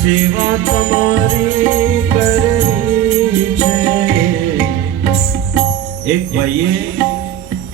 સેવા તમારી કરવી છે. એક ભાઈએ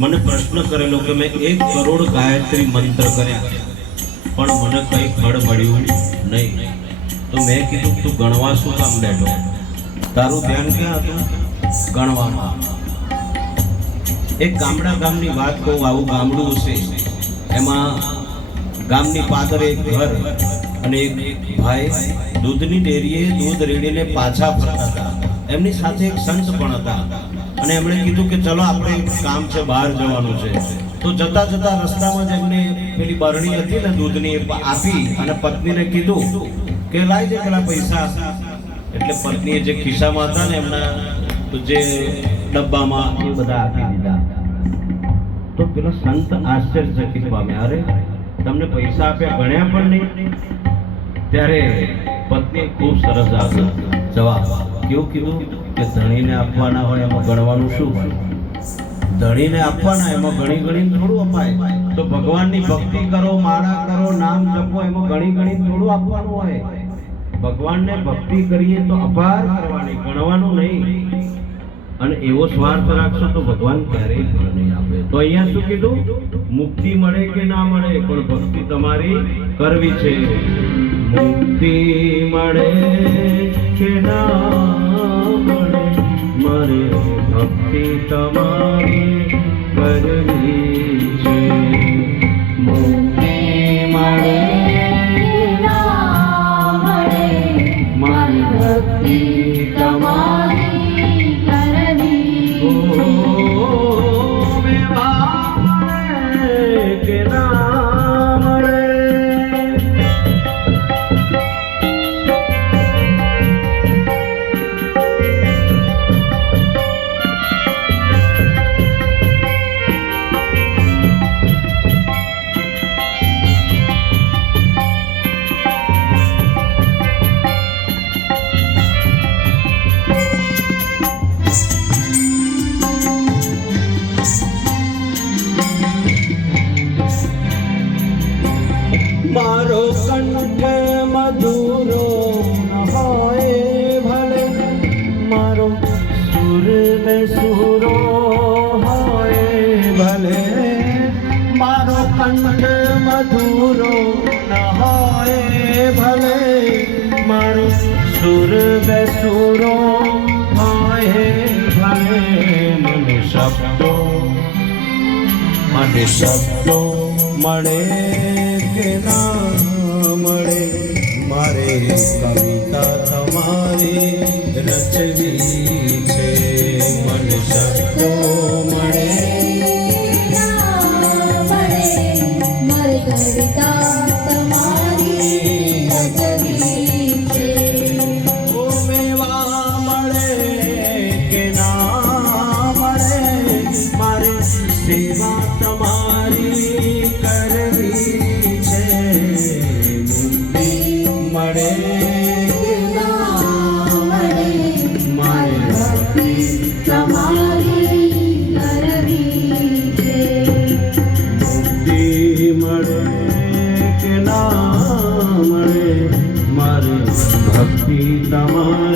મને પ્રશ્ન કરેલો કે મેં એક કરોડ ગાયત્રી મંત્ર કર્યા, પણ મને કઈ ફળ મળ્યું નહીં. તો મેં કીધું, તું ગણવા શું કામ બેઠો તારું ધ્યાન ક્યાં હતું? ગણવામાં. એક ગામડા ગામની વાત કહું, આવું ગામડું છે. એમાં ગામની પાદર એક ઘર અને ભાઈ દૂધની ડેરીએ દૂધ રેડીને પાછા ફરતા હતા. એમની સાથે એક સંત પણ હતા. અને એમણે કીધું કે ચલો આપણે કામ છે, બહાર જવાનું છે. તો જતા જતા રસ્તામાં જ એમને પેલી બરણી હતી ને દૂધની આપી અને પત્નીને કીધું કે લાવી દે પેલા પૈસા. એટલે પત્નીએ જે ખિસ્સામાં હતા ને એમના જે ડબ્બામાં એ બધા આપી દીધા. તો પેલો સંત આશ્ચર્યચકિત પામ્યા. અરે, તમને પૈસા આપ્યા ગણ્યા પણ નહીં. ત્યારે પત્ની ખૂબ સરસ આપી. જવાબ, કેવું કીધું કે ધણીને આપવાના હોય એમાં ગણવાનું શું હોય? ધણીને આપવાના એમાં ઘણી ઘણી થોડું અપાય. તો ભગવાનની ભક્તિ કરો, માળા કરો, નામ જપો, એમાં ઘણી ઘણી થોડું આપવાનું હોય. ભગવાનને ભક્તિ કરીએ તો અપાર કરવાની, ગણવાનું નહીં. અને એવો સ્વાર્થ રાખશો તો ભગવાન ક્યારેય નહીં આપે. તો અહીંયા શું કીધું? મુક્તિ મળે કે ના મળે, પણ ભક્તિ તમારી કરવી છે. મુક્તિ મળે કે ના મળે? મારે ભક્તિ તમારી કરવી ભલે મારું સુર ને સુરો હોય ભલે મને શબ્દો મને શબ્દો મળે કે ના મળે? મારે કવિતા તમારી રચવી છે, મને શબ્દો મળે. ઓ ભક્તિ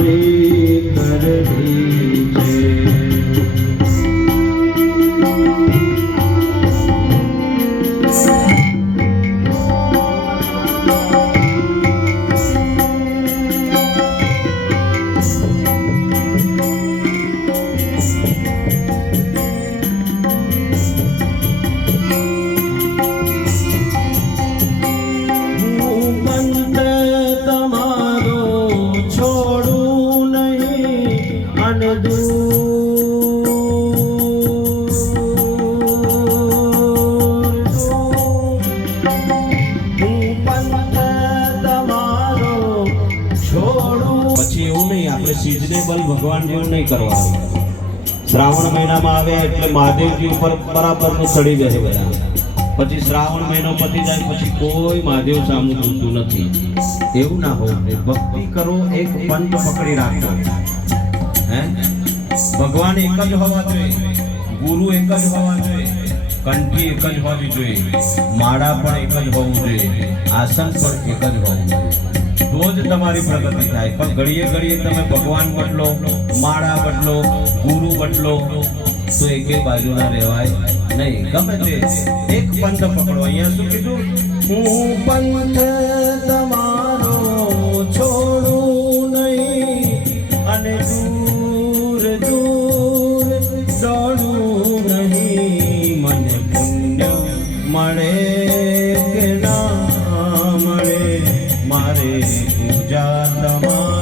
નહીં કરવાનું. શ્રાવણ મહિનામાં આવે એટલે મહાદેવજી ઉપર બરાબરનું ચડી જાય બધા. પછી શ્રાવણ મહિનો પતી જાય, પછી કોઈ મહાદેવ સામું જોતું નથી. એવું ના હોવું ભક્તિ કરો, એક પંચ પકડી રાખો. હે? ભગવાન એક જ હોવા જોઈએ. ગુરુ એક જ હોવા જોઈએ. કંઠી એક જ હોવી જોઈએ. માળા પણ એક જ હોવું જોઈએ. આસન પણ એક જ હોવું જોઈએ. તો જ તમારી પ્રગતિ થાય. પણ ઘડીએ ઘડીએ તમે ભગવાન બદલો, માળા બદલો, ગુરુ બદલો, તો એકે બાજુના રહેવાય નહીં. ગમે તે એક પંથ પકડો. અહીંયા શું કીધું? હું પંથ મારે પૂજા તમારી